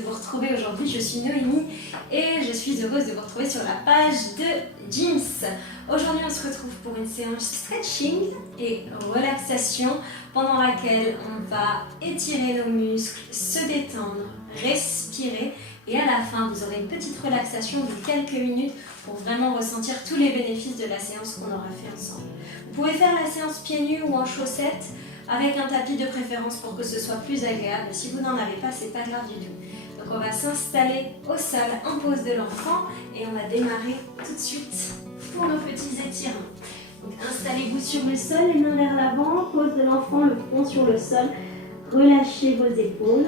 de vous retrouver aujourd'hui. Je suis Noémie et je suis heureuse de vous retrouver sur la page de Jeans. Aujourd'hui, on se retrouve pour une séance stretching et relaxation pendant laquelle on va étirer nos muscles, se détendre, respirer et à la fin, vous aurez une petite relaxation de quelques minutes pour vraiment ressentir tous les bénéfices de la séance qu'on aura fait ensemble. Vous pouvez faire la séance pieds nus ou en chaussettes avec un tapis de préférence pour que ce soit plus agréable. Si vous n'en avez pas, c'est pas grave du tout. Donc on va s'installer au sol en pose de l'enfant et on va démarrer tout de suite pour nos petits étirements. Donc installez-vous sur le sol, les mains vers l'avant, pose de l'enfant, le front sur le sol, relâchez vos épaules.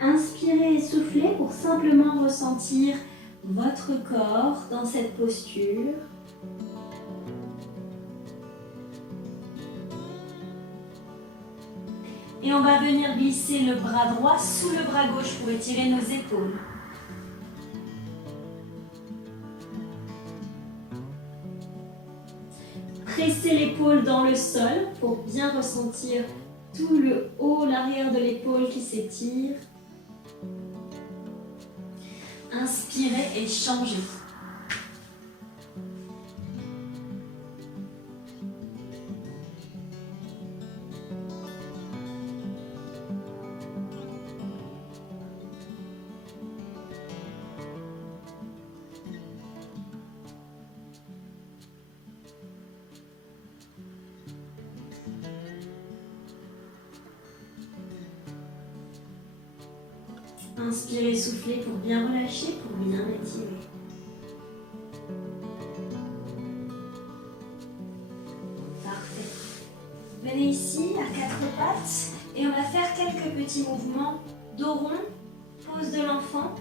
Inspirez et soufflez pour simplement ressentir votre corps dans cette posture. Et on va venir glisser le bras droit sous le bras gauche pour étirer nos épaules. Pressez l'épaule dans le sol pour bien ressentir tout le haut, l'arrière de l'épaule qui s'étire. Inspirez et changez. Inspirez, soufflez pour bien relâcher, pour bien étirer. Parfait. Venez ici à quatre pattes et on va faire quelques petits mouvements dos rond, pose de l'enfant.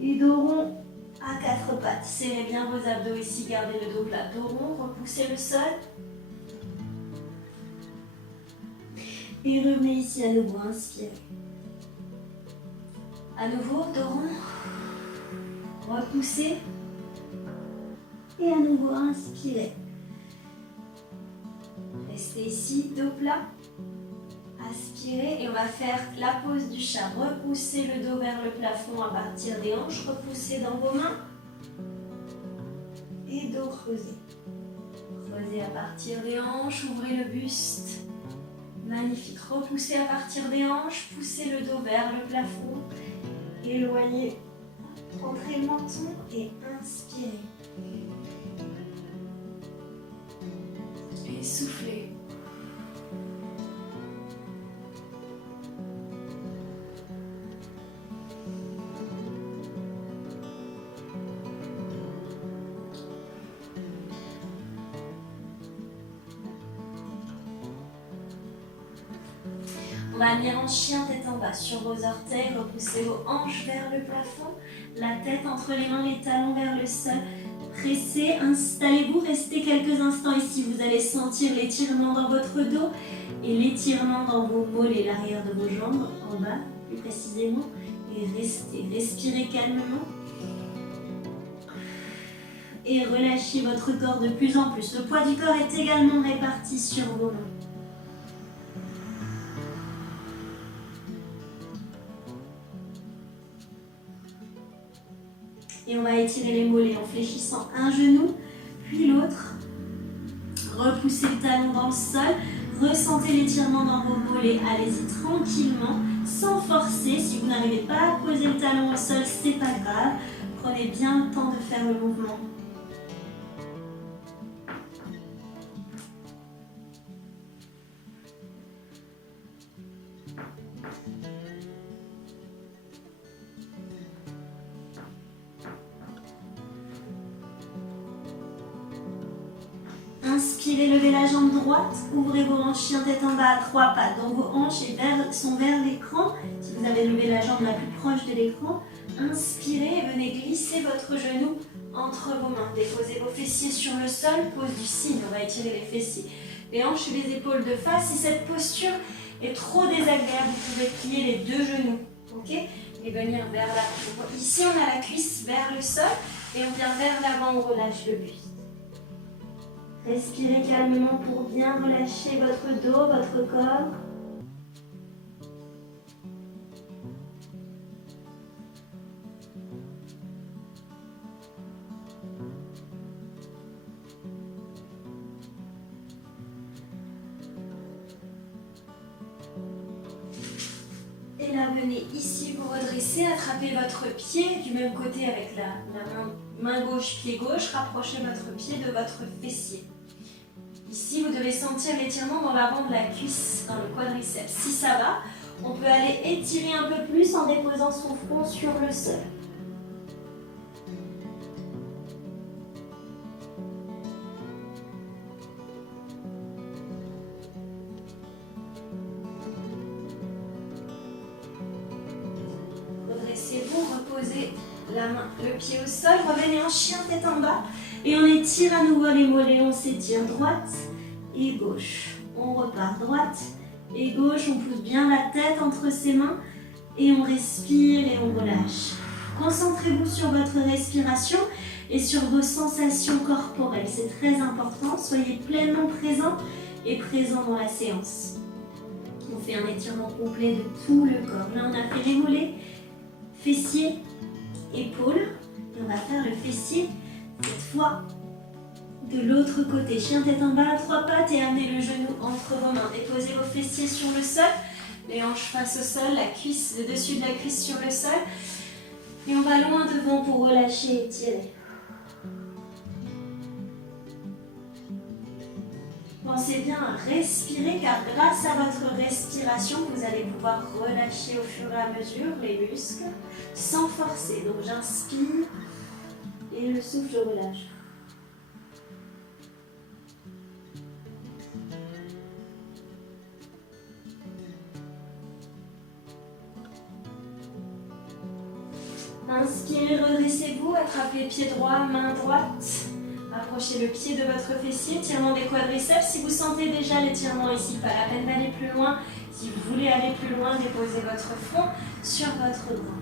Et dos rond à quatre pattes. Serrez bien vos abdos ici, gardez le dos plat. Dos rond, repoussez le sol. Et revenez ici à nouveau, inspirez. À nouveau, dos rond. Repoussez. Et à nouveau, inspirez. Restez ici, dos plat. Aspirez et on va faire la pose du chat. Repoussez le dos vers le plafond à partir des hanches. Repoussez dans vos mains. Et dos creusé. Creusez à partir des hanches, ouvrez le buste. Magnifique. Repoussez à partir des hanches, poussez le dos vers le plafond. Éloignez, rentrez le menton et inspirez. Et soufflez. On va venir en chien tête en bas sur vos orteils, repoussez vos hanches vers le plafond, la tête entre les mains, les talons vers le sol. Pressez, installez-vous, restez quelques instants ici. Vous allez sentir l'étirement dans votre dos et l'étirement dans vos mollets et l'arrière de vos jambes, en bas plus précisément. Et restez, respirez calmement. Et relâchez votre corps de plus en plus. Le poids du corps est également réparti sur vos mains. Et on va étirer les mollets en fléchissant un genou, puis l'autre. Repoussez le talon dans le sol. Ressentez l'étirement dans vos mollets. Allez-y tranquillement, sans forcer. Si vous n'arrivez pas à poser le talon au sol, c'est pas grave. Prenez bien le temps de faire le mouvement. Inspirez, levez la jambe droite, ouvrez vos hanches, chien tête en bas à trois pattes. Donc vos hanches sont vers l'écran. Si vous avez levé la jambe la plus proche de l'écran, inspirez et venez glisser votre genou entre vos mains. Déposez vos fessiers sur le sol, pose du cygne, on va étirer les fessiers. Les hanches et les épaules de face. Si cette posture est trop désagréable, vous pouvez plier les deux genoux. Okay, et venir vers l'avant. Ici, on a la cuisse vers le sol et on vient vers l'avant, on relâche le buste. Respirez calmement pour bien relâcher votre dos, votre corps. Et là, venez ici vous redresser, attrapez votre pied du même côté avec la main gauche, pied gauche, rapprochez votre pied de votre fessier. Ici, vous devez sentir l'étirement dans l'avant de la cuisse, dans le quadriceps. Si ça va, on peut aller étirer un peu plus en déposant son front sur le sol. Redressez-vous, reposez la main, le pied au sol, revenez en chien tête en bas et on étire à nouveau les mollets, on s'étire droite et gauche. On repart droite et gauche, on pousse bien la tête entre ses mains et on respire et on relâche. Concentrez-vous sur votre respiration et sur vos sensations corporelles, c'est très important, soyez pleinement présent et présent dans la séance. On fait un étirement complet de tout le corps. Là, on a fait les mollets, fessiers, épaules. Et on va faire le fessier, cette fois, de l'autre côté. Chien tête en bas, 3 pattes et amenez le genou entre vos mains. Déposez vos fessiers sur le sol, les hanches face au sol, la cuisse, le dessus de la cuisse sur le sol. Et on va loin devant pour relâcher et étirer. Pensez bien à respirer car grâce à votre respiration, vous allez pouvoir relâcher au fur et à mesure les muscles sans forcer. Donc j'inspire et le souffle, je relâche. Inspirez, redressez-vous, attrapez pied droit, main droite. Approchez le pied de votre fessier, étirement des quadriceps. Si vous sentez déjà l'étirement ici, pas la peine d'aller plus loin. Si vous voulez aller plus loin, déposez votre front sur votre bras.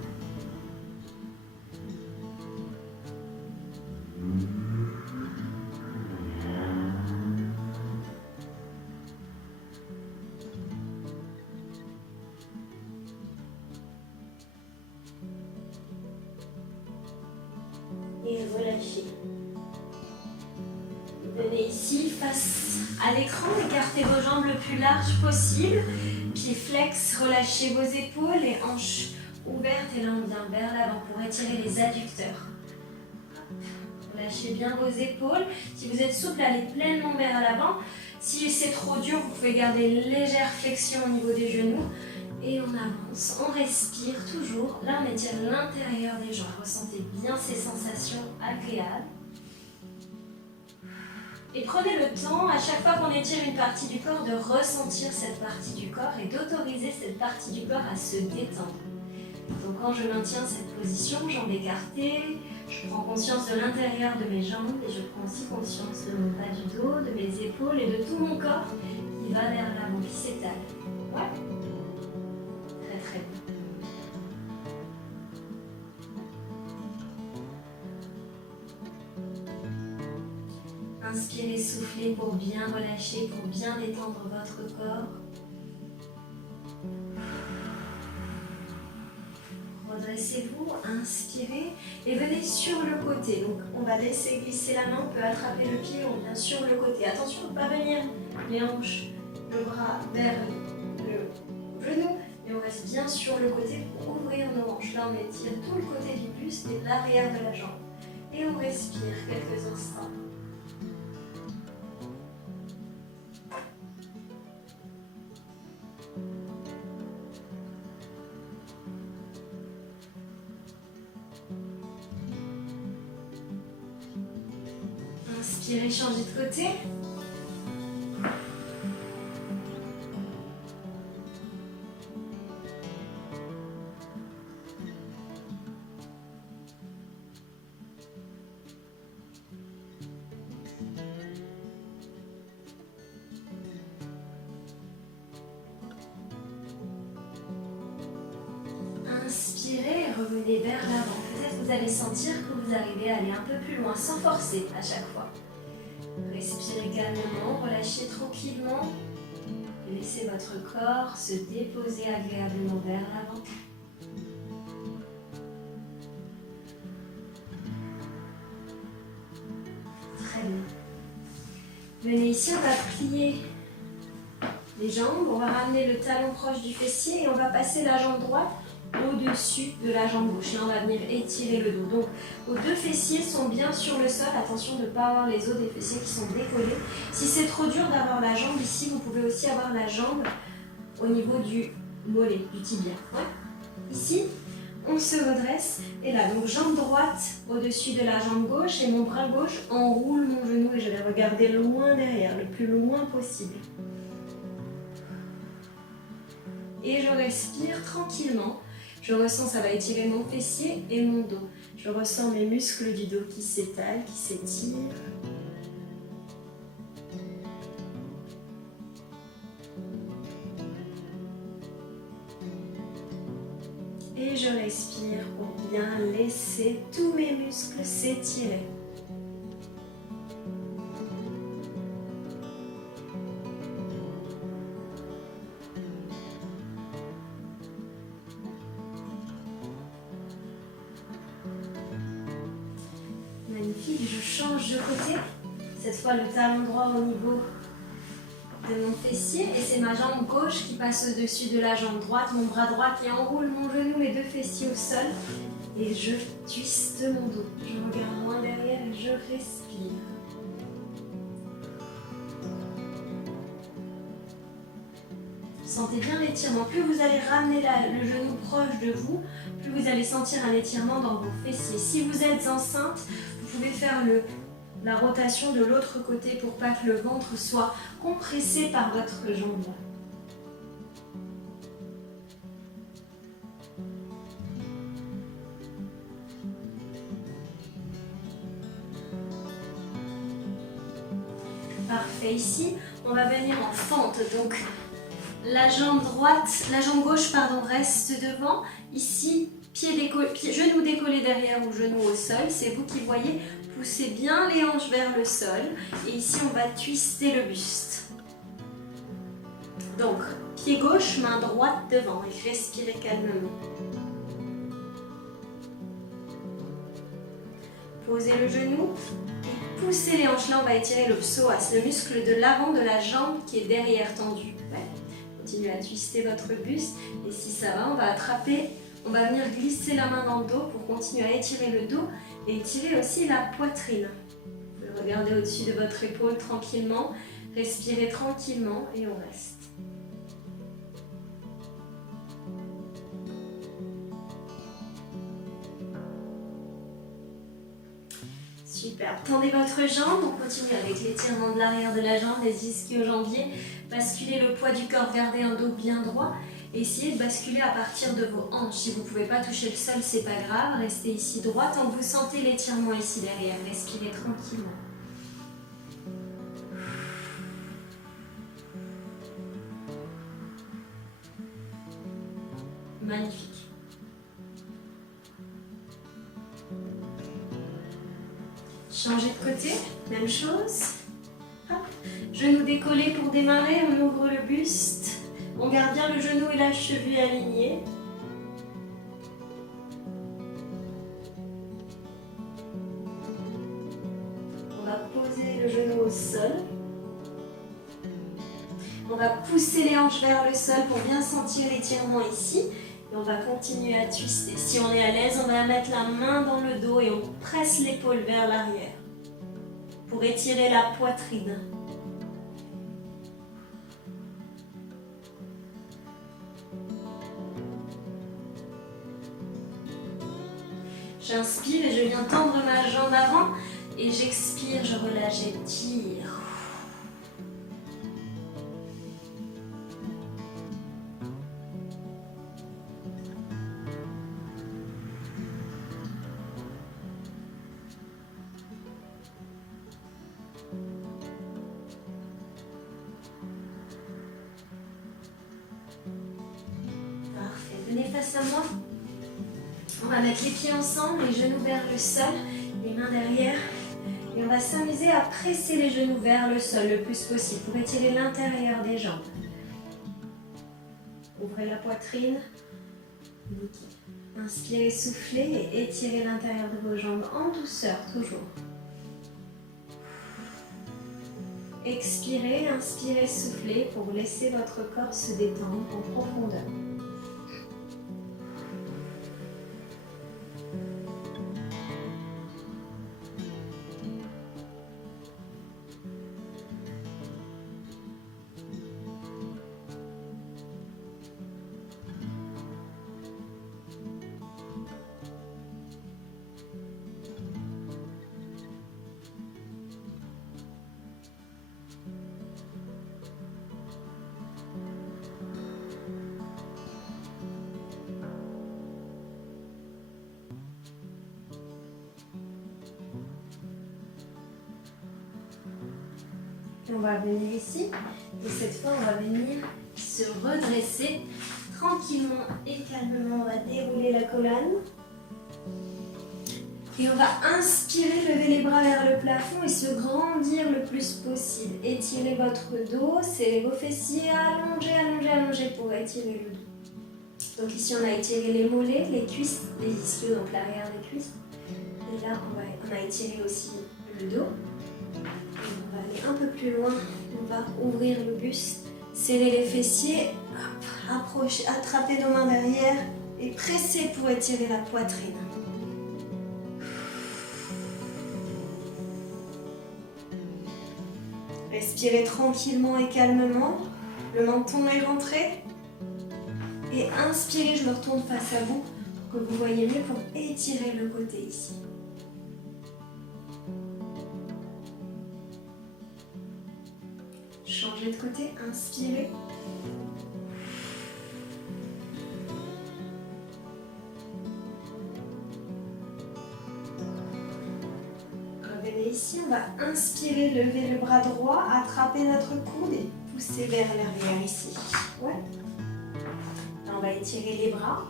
Et relâchez. Venez ici face à l'écran, écartez vos jambes le plus large possible. Pieds flex, relâchez vos épaules, les hanches ouvertes et là on vient vers l'avant pour étirer les adducteurs. Relâchez bien vos épaules. Si vous êtes souple, allez pleinement vers l'avant. Si c'est trop dur, vous pouvez garder une légère flexion au niveau des genoux. Et on avance, on respire toujours. Là, on étire l'intérieur des jambes. Ressentez bien ces sensations agréables. Et prenez le temps, à chaque fois qu'on étire une partie du corps, de ressentir cette partie du corps et d'autoriser cette partie du corps à se détendre. Donc quand je maintiens cette position, jambes écartées, je prends conscience de l'intérieur de mes jambes et je prends aussi conscience de mon bas du dos, de mes épaules et de tout mon corps qui va vers l'avant, qui s'étale. Ouais. Très très bien. Inspirez, soufflez pour bien relâcher, pour bien détendre votre corps. Redressez-vous, inspirez et venez sur le côté. Donc on va laisser glisser la main, on peut attraper le pied, on vient sur le côté. Attention de ne pas venir les hanches, le bras vers le genou. Et on reste bien sur le côté pour ouvrir nos hanches. Là on étire tout le côté du buste et l'arrière de la jambe. Et on respire quelques instants. Inspirez, changez de côté. expirez et revenez vers l'avant. Peut-être vous allez sentir que vous arrivez à aller un peu plus loin sans forcer à chaque fois. Respirez calmement, relâchez tranquillement. Laissez votre corps se déposer agréablement vers l'avant. Très bien. Venez ici, on va plier les jambes, on va ramener le talon proche du fessier et on va passer la jambe droite au-dessus de la jambe gauche. Et on va venir étirer le dos. Donc, vos deux fessiers sont bien sur le sol. Attention de ne pas avoir les os des fessiers qui sont décollés. Si c'est trop dur d'avoir la jambe ici, vous pouvez aussi avoir la jambe au niveau du mollet, du tibia. Ouais. Ici, on se redresse. Et là, donc jambe droite au-dessus de la jambe gauche et mon bras gauche enroule mon genou et je vais regarder loin derrière, le plus loin possible. Et je respire tranquillement. Je ressens, ça va étirer mon fessier et mon dos. Je ressens mes muscles du dos qui s'étalent, qui s'étirent. Et je respire pour bien laisser tous mes muscles s'étirer. Magnifique, je change de côté. Cette fois, le talon droit au niveau de mon fessier et c'est ma jambe gauche qui passe au-dessus de la jambe droite, mon bras droit qui enroule mon genou, mes deux fessiers au sol et je twiste mon dos. Je regarde loin derrière et je respire. Sentez bien l'étirement. Plus vous allez ramener le genou proche de vous, plus vous allez sentir un étirement dans vos fessiers. Si vous êtes enceinte, vous pouvez faire la rotation de l'autre côté pour pas que le ventre soit compressé par votre jambe. Parfait, ici, on va venir en fente. Donc, la jambe gauche, reste devant. Ici, genou décollé derrière ou genou au sol. C'est vous qui voyez. Poussez bien les hanches vers le sol. Et ici, on va twister le buste. Donc, pied gauche, main droite devant. Et respirez calmement. Posez le genou. Et poussez les hanches. Là, on va étirer le psoas, le muscle de l'avant de la jambe qui est derrière tendu. Ouais. Continuez à twister votre buste. Et si ça va, on va attraper. On va venir glisser la main dans le dos pour continuer à étirer le dos et étirer aussi la poitrine. Vous pouvez regarder au-dessus de votre épaule tranquillement, respirez tranquillement et on reste. Super. Tendez votre jambe, on continue avec l'étirement de l'arrière de la jambe, les ischio-jambiers. Basculez le poids du corps, gardez un dos bien droit. Essayez de basculer à partir de vos hanches. Si vous ne pouvez pas toucher le sol, c'est pas grave. Restez ici droit tant que vous sentez l'étirement ici derrière. Respirez tranquillement. Magnifique. Changez de côté, même chose. Hop. Genou décollé pour démarrer, on ouvre le buste. On garde bien le genou et la cheville alignés. On va poser le genou au sol. On va pousser les hanches vers le sol pour bien sentir l'étirement ici. Et on va continuer à twister. Si on est à l'aise, on va mettre la main dans le dos et on presse l'épaule vers l'arrière pour étirer la poitrine. J'inspire et je viens tendre ma jambe avant et j'expire, je relâche, j'étire. Parfait, venez face à moi. On va mettre les pieds ensemble, les genoux vers le sol, les mains derrière. Et on va s'amuser à presser les genoux vers le sol le plus possible pour étirer l'intérieur des jambes. Ouvrez la poitrine. Inspirez, soufflez et étirez l'intérieur de vos jambes en douceur, toujours. Expirez, inspirez, soufflez pour laisser votre corps se détendre en profondeur. On va venir ici et cette fois on va venir se redresser tranquillement et calmement. On va dérouler la colonne et on va inspirer, lever les bras vers le plafond et se grandir le plus possible. Étirez votre dos, serrez vos fessiers, allongez, allongez, allongez pour étirer le dos. Donc ici on a étiré les mollets, les cuisses, les ischios, donc l'arrière des cuisses. Et là on a étiré aussi le dos. On va aller un peu plus loin, on va ouvrir le buste, serrer les fessiers, approchez, attrapez nos mains derrière et pressez pour étirer la poitrine. Respirez tranquillement et calmement, le menton est rentré. Et inspirez, je me retourne face à vous pour que vous voyez mieux pour étirer le côté ici. Changez de côté, inspirez. Revenez ici, on va inspirer, lever le bras droit, attraper notre coude et pousser vers l'arrière ici. Ouais. Là, on va étirer les bras.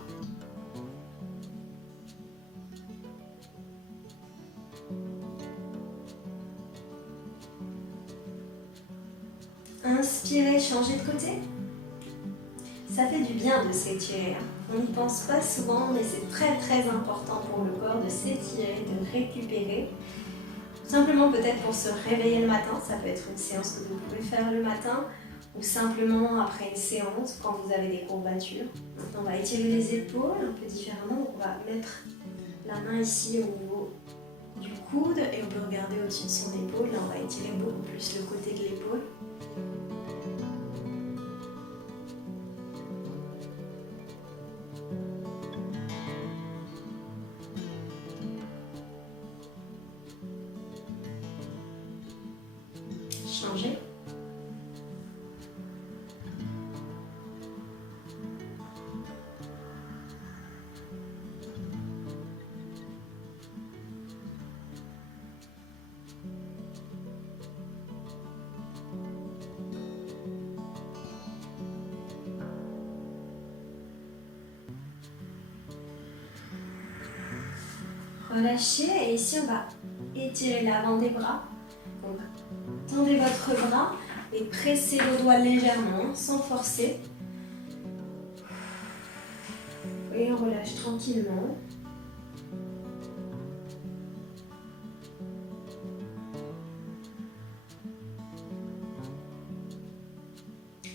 Inspirez, changez de côté. Ça fait du bien de s'étirer. On n'y pense pas souvent, mais c'est très très important pour le corps de s'étirer, de récupérer. Simplement peut-être pour se réveiller le matin, ça peut être une séance que vous pouvez faire le matin ou simplement après une séance quand vous avez des courbatures. Maintenant, on va étirer les épaules un peu différemment. On va mettre la main ici au niveau du coude et on peut regarder au-dessus de son épaule. Là, on va étirer beaucoup plus le côté de l'épaule. Changer. Relâchez et ici on va étirer l'avant des bras. Donc, tendez votre bras et pressez le doigt légèrement sans forcer. Et on relâche tranquillement.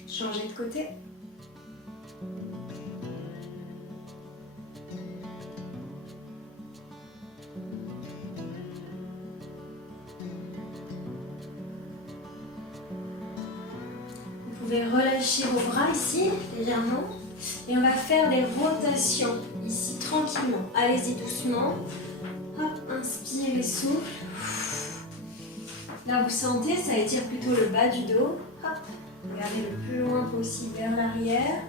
Changez de côté. Vous pouvez relâcher vos bras ici, légèrement. Et on va faire des rotations ici, tranquillement. Allez-y doucement. Hop, inspirez, souffle. Là, vous sentez, ça étire plutôt le bas du dos. Hop, regardez le plus loin possible vers l'arrière.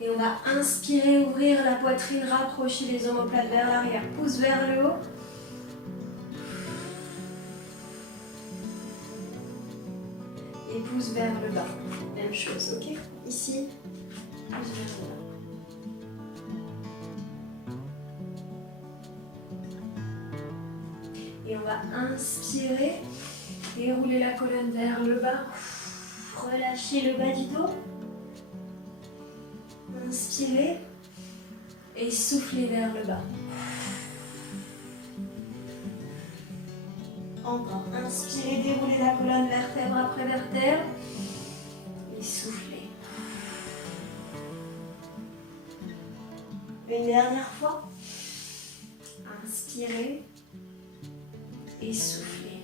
Et on va inspirer, ouvrir la poitrine, rapprocher les omoplates vers l'arrière, pouce vers le haut. et pousse vers le bas. Même chose, ok? Ici, pousse vers le bas. Et on va inspirer et rouler la colonne vers le bas. Relâchez le bas du dos. Inspirez et soufflez vers le bas. Encore. Inspirez, déroulez la colonne vertèbre après vertèbre. Et soufflez. Une dernière fois. Inspirez et soufflez.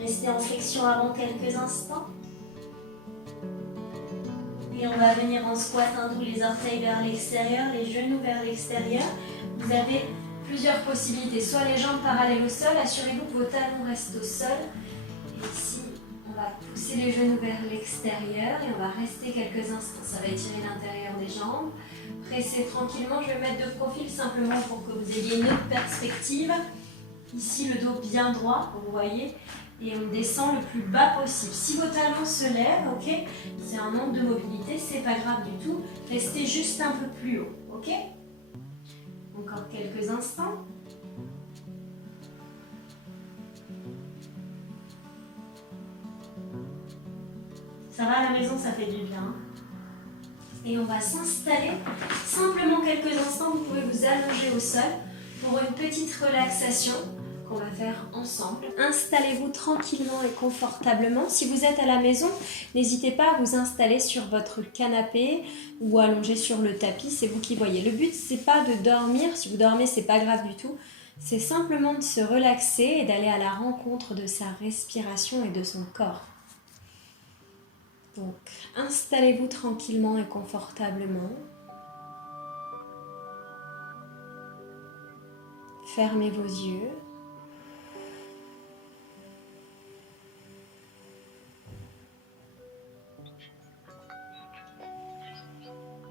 Restez en flexion avant quelques instants. Et on va venir en squat, d'où les orteils vers l'extérieur, les genoux vers l'extérieur. Vous avez plusieurs possibilités. Soit les jambes parallèles au sol, assurez-vous que vos talons restent au sol. Et ici, on va pousser les genoux vers l'extérieur et on va rester quelques instants. Ça va étirer l'intérieur des jambes. Pressez tranquillement. Je vais mettre de profil simplement pour que vous ayez une autre perspective. Ici, le dos bien droit, vous voyez. Et on descend le plus bas possible. Si vos talons se lèvent, ok, c'est un manque de mobilité, c'est pas grave du tout. Restez juste un peu plus haut, ok? Encore quelques instants. Ça va à la maison, ça fait du bien. Et on va s'installer. Simplement quelques instants, vous pouvez vous allonger au sol pour une petite relaxation qu'on va faire ensemble. Installez-vous tranquillement et confortablement. Si vous êtes à la maison, n'hésitez pas à vous installer sur votre canapé ou allongé sur le tapis, c'est vous qui voyez. Le but, c'est pas de dormir. Si vous dormez, c'est pas grave du tout. C'est simplement de se relaxer et d'aller à la rencontre de sa respiration et de son corps. Donc, installez-vous tranquillement et confortablement. Fermez vos yeux.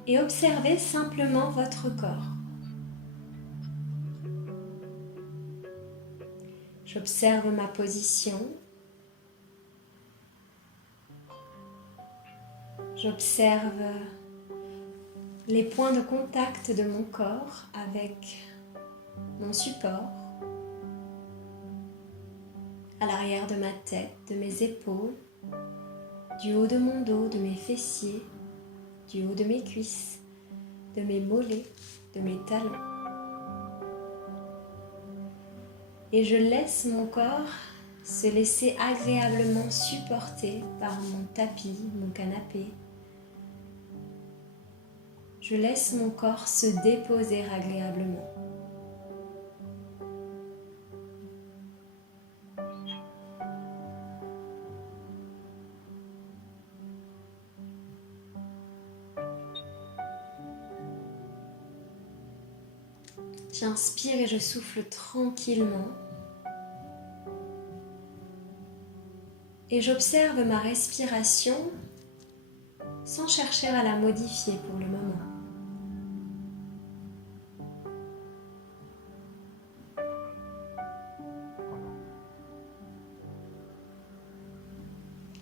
Et observez simplement votre corps. J'observe ma position. J'observe les points de contact de mon corps avec mon support, à l'arrière de ma tête, de mes épaules, du haut de mon dos, de mes fessiers, du haut de mes cuisses, de mes mollets, de mes talons. Et je laisse mon corps se laisser agréablement supporter par mon tapis, mon canapé. Je laisse mon corps se déposer agréablement. J'inspire et je souffle tranquillement. Et j'observe ma respiration sans chercher à la modifier pour le moment.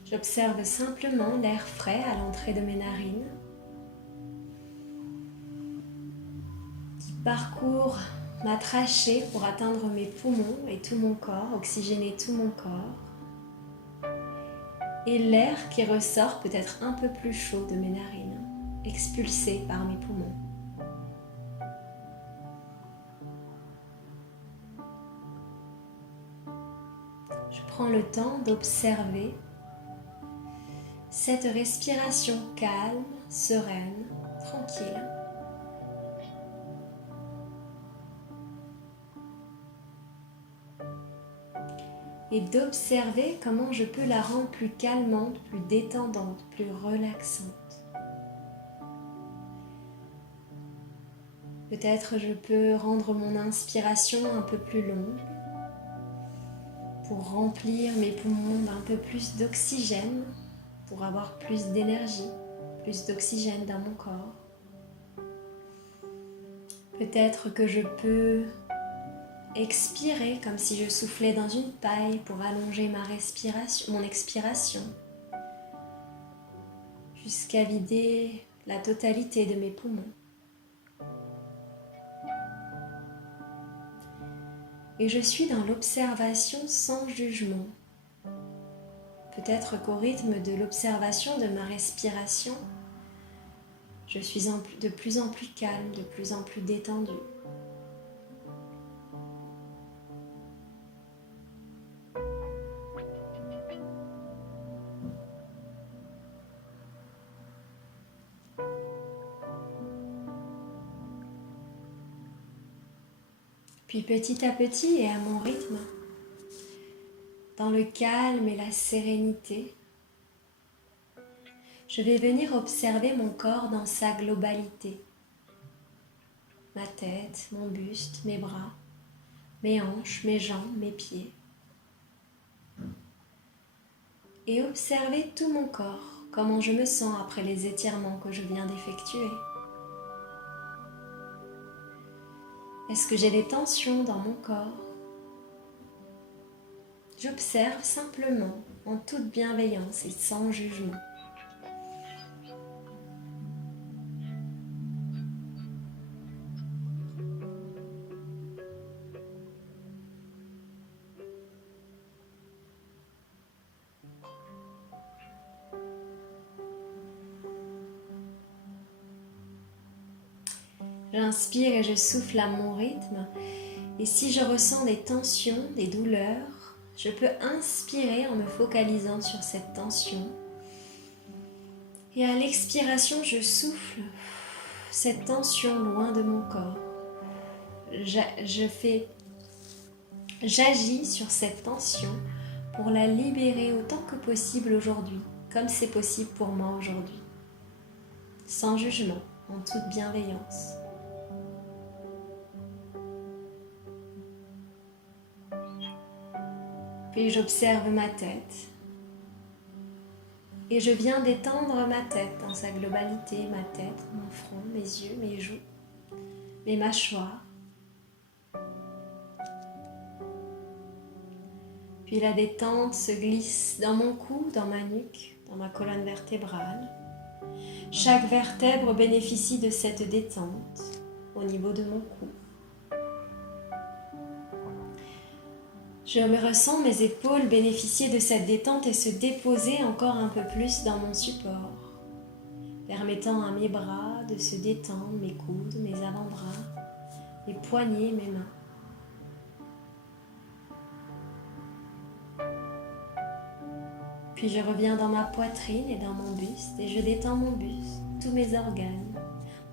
J'observe simplement l'air frais à l'entrée de mes narines qui parcourt ma trachée pour atteindre mes poumons et tout mon corps, oxygéner tout mon corps. Et l'air qui ressort peut être un peu plus chaud de mes narines, expulsé par mes poumons. Je prends le temps d'observer cette respiration calme, sereine, tranquille. Et d'observer comment je peux la rendre plus calmante, plus détendante, plus relaxante. Peut-être je peux rendre mon inspiration un peu plus longue pour remplir mes poumons d'un peu plus d'oxygène, pour avoir plus d'énergie, plus d'oxygène dans mon corps. Peut-être que je peux expirer comme si je soufflais dans une paille pour allonger ma respiration, mon expiration, jusqu'à vider la totalité de mes poumons. Et je suis dans l'observation sans jugement. Peut-être qu'au rythme de l'observation de ma respiration, je suis de plus en plus calme, de plus en plus détendue. Puis petit à petit et à mon rythme, dans le calme et la sérénité, je vais venir observer mon corps dans sa globalité. Ma tête, mon buste, mes bras, mes hanches, mes jambes, mes pieds. Et observer tout mon corps, comment je me sens après les étirements que je viens d'effectuer. Est-ce que j'ai des tensions dans mon corps? J'observe simplement, en toute bienveillance et sans jugement. J'inspire et je souffle à mon rythme. Et si je ressens des tensions, des douleurs, je peux inspirer en me focalisant sur cette tension. Et à l'expiration, je souffle cette tension loin de mon corps. J'agis sur cette tension pour la libérer autant que possible aujourd'hui, comme c'est possible pour moi aujourd'hui. Sans jugement, en toute bienveillance. Puis j'observe ma tête et je viens d'étendre ma tête dans sa globalité, ma tête, mon front, mes yeux, mes joues, mes mâchoires. Puis la détente se glisse dans mon cou, dans ma nuque, dans ma colonne vertébrale. Chaque vertèbre bénéficie de cette détente au niveau de mon cou. Je me ressens mes épaules bénéficier de cette détente et se déposer encore un peu plus dans mon support, permettant à mes bras de se détendre, mes coudes, mes avant-bras, mes poignets, mes mains. Puis je reviens dans ma poitrine et dans mon buste et je détends mon buste, tous mes organes,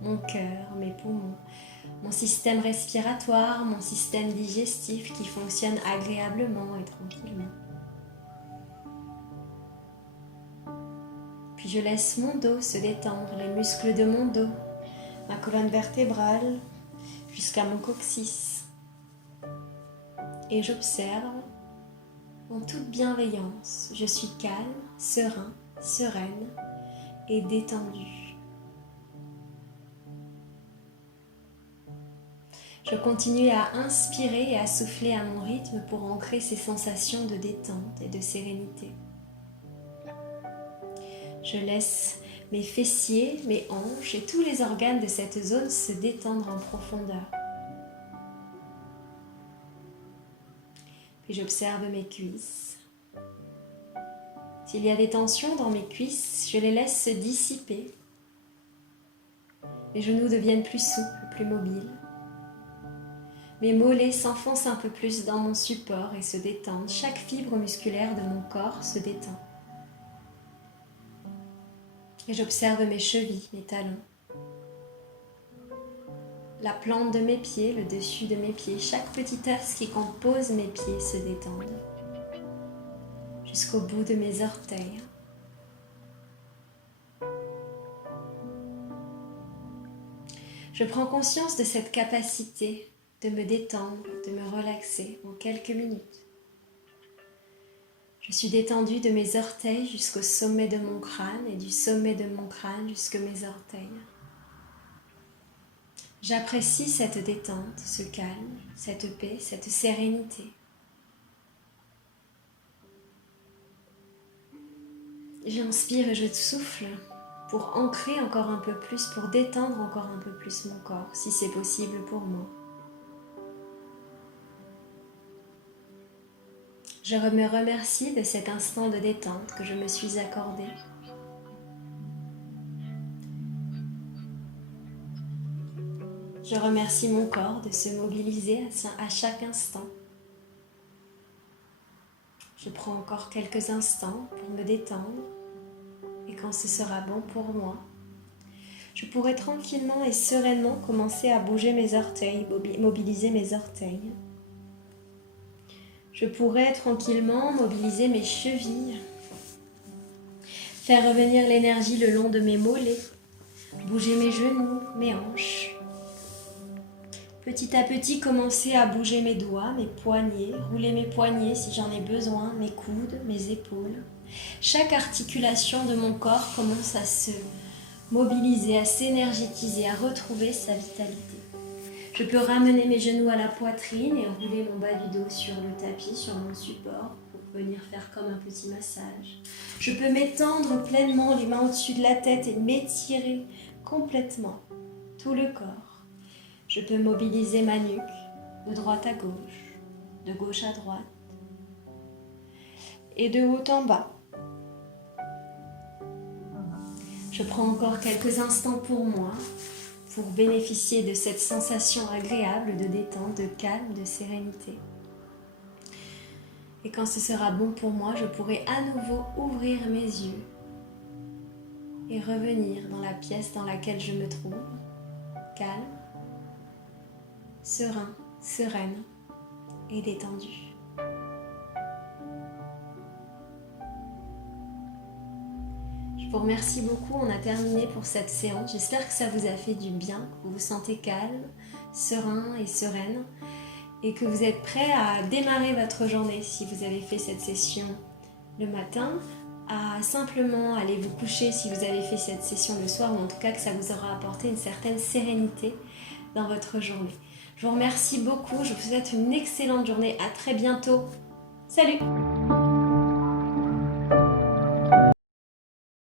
mon cœur, mes poumons, mon système respiratoire, mon système digestif qui fonctionne agréablement et tranquillement. Puis je laisse mon dos se détendre, les muscles de mon dos, ma colonne vertébrale jusqu'à mon coccyx. Et j'observe en toute bienveillance. Je suis calme, serein, sereine et détendue. Je continue à inspirer et à souffler à mon rythme pour ancrer ces sensations de détente et de sérénité. Je laisse mes fessiers, mes hanches et tous les organes de cette zone se détendre en profondeur. Puis j'observe mes cuisses. S'il y a des tensions dans mes cuisses, je les laisse se dissiper. Mes genoux deviennent plus souples, plus mobiles. Mes mollets s'enfoncent un peu plus dans mon support et se détendent. Chaque fibre musculaire de mon corps se détend. Et j'observe mes chevilles, mes talons. La plante de mes pieds, le dessus de mes pieds, chaque petit os qui compose mes pieds se détendent. Jusqu'au bout de mes orteils. Je prends conscience de cette capacité de me détendre, de me relaxer en quelques minutes. Je suis détendue de mes orteils jusqu'au sommet de mon crâne et du sommet de mon crâne jusqu'à mes orteils. J'apprécie cette détente, ce calme, cette paix, cette sérénité. J'inspire et je souffle pour ancrer encore un peu plus, pour détendre encore un peu plus mon corps, si c'est possible pour moi. Je me remercie de cet instant de détente que je me suis accordé. Je remercie mon corps de se mobiliser à chaque instant. Je prends encore quelques instants pour me détendre et quand ce sera bon pour moi, je pourrai tranquillement et sereinement commencer à bouger mes orteils, mobiliser mes orteils. Je pourrai tranquillement mobiliser mes chevilles, faire revenir l'énergie le long de mes mollets, bouger mes genoux, mes hanches. Petit à petit, commencer à bouger mes doigts, mes poignets, rouler mes poignets si j'en ai besoin, mes coudes, mes épaules. Chaque articulation de mon corps commence à se mobiliser, à s'énergétiser, à retrouver sa vitalité. Je peux ramener mes genoux à la poitrine et rouler mon bas du dos sur le tapis, sur mon support, pour venir faire comme un petit massage. Je peux m'étendre pleinement, les mains au-dessus de la tête et m'étirer complètement tout le corps. Je peux mobiliser ma nuque de droite à gauche, de gauche à droite et de haut en bas. Je prends encore quelques instants pour moi, pour bénéficier de cette sensation agréable de détente, de calme, de sérénité. Et quand ce sera bon pour moi, je pourrai à nouveau ouvrir mes yeux et revenir dans la pièce dans laquelle je me trouve, calme, serein, sereine et détendu. Je vous remercie beaucoup, on a terminé pour cette séance. J'espère que ça vous a fait du bien, que vous vous sentez calme, serein et sereine et que vous êtes prêt à démarrer votre journée si vous avez fait cette session le matin, à simplement aller vous coucher si vous avez fait cette session le soir ou en tout cas que ça vous aura apporté une certaine sérénité dans votre journée. Je vous remercie beaucoup, je vous souhaite une excellente journée, à très bientôt. Salut!